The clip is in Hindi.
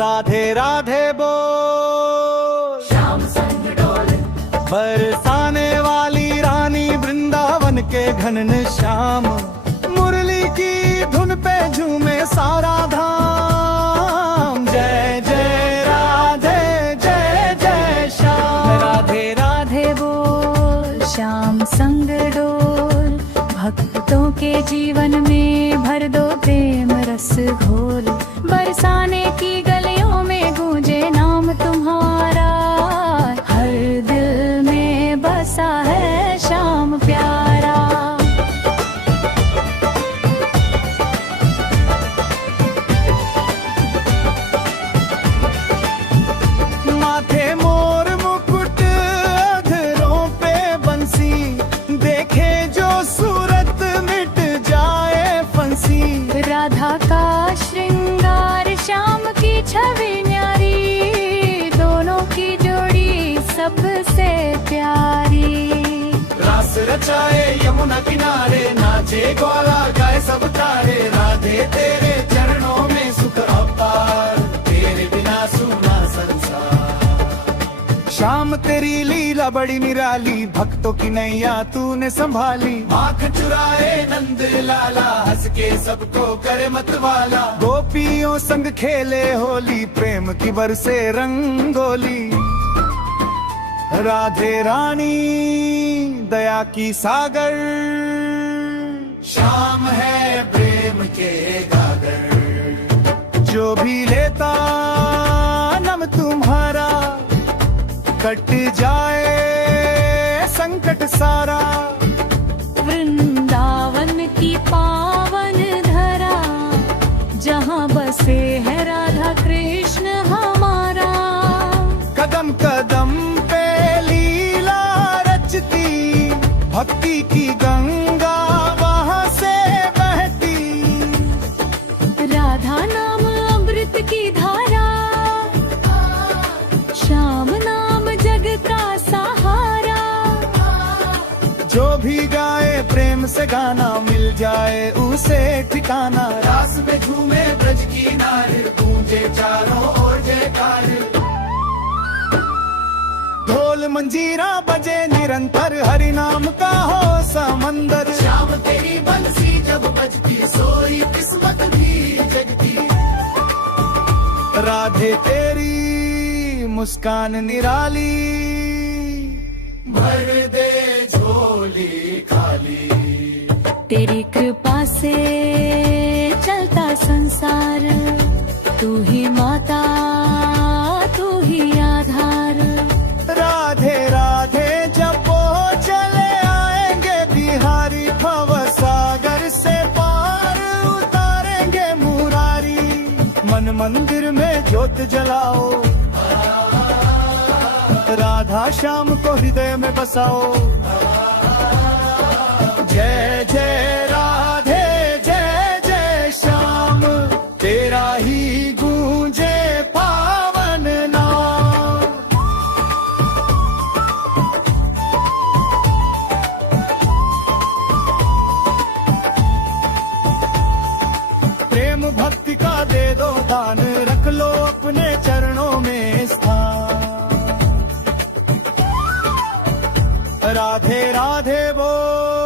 राधे राधे बोल, श्याम संग डोल। बरसाने वाली रानी वृंदावन के घन श्याम, मुरली की धुन पे झूमे सारा धाम। जय जय राधे जय जय श्याम। राधे राधे बोल, श्याम संग डोल। भक्तों के जीवन में भर दो प्रेम रस घोल। बरसाने की गलियों में गूंजे नाम तुम्हारा, हर दिल में बसा है श्याम प्यारा। माथे मोर मुकुट, अधरों पे बंसी, देखे जो सूरत मिट जाए फंसी। राधा का श्रृंगार, श्याम की छवि न्यारी, दोनों की जोड़ी सबसे प्यारी। रास रचाए यमुना किनारे, नाचे ग्वाला गाए सब तारे। राधे तेरे चरणों में सुख अपार, तेरे बिना सुना संसार। श्याम तेरी लीला बड़ी निराली, भक्तों की नैया तूने संभाली। आँख चुराए नंद लाला, हंस के सबको करे मतवाला। गोपियों संग खेले होली, प्रेम की बरसे रंगोली। राधे रानी दया की सागर, श्याम है प्रेम के गागर। जो भी लेता नम तुम्हारा, कट जाए संकट सारा। वृंदावन की पावन धरा, जहाँ बसे है राधा कृष्ण हमारा। कदम कदम पे लीला रचती, भक्ति की गंगा वहाँ से बहती। राधा नाम अमृत की धारा, श्याम नाम जग का सहारा। जो भी गाए प्रेम से गाना, मिल जाए उसे ठिकाना। रास में झूमे ब्रज की नारी, गूंजे चारों ओर जयकार। ढोल मंजीरा बजे निरंतर, हरि नाम का हो समंदर। श्याम तेरी बंसी जब बजती, सोई किस्मत भी जगती। राधे तेरी मुस्कान निराली, भर दे झोली खाली। तेरी कृपा से चलता संसार, तू ही माता तू ही आधार। राधे राधे जपो चले आएंगे बिहारी, भव सागर से पार उतारेंगे मुरारी। मन मंदिर में ज्योत जलाओ, राधा श्याम को हृदय में बसाओ। जय जय राधे जय जय श्याम, तेरा ही गूंजे पावन नाम। प्रेम भक्ति का दे दो दान, रख लो अपने चरणों में स्थान। राधे राधे बोल,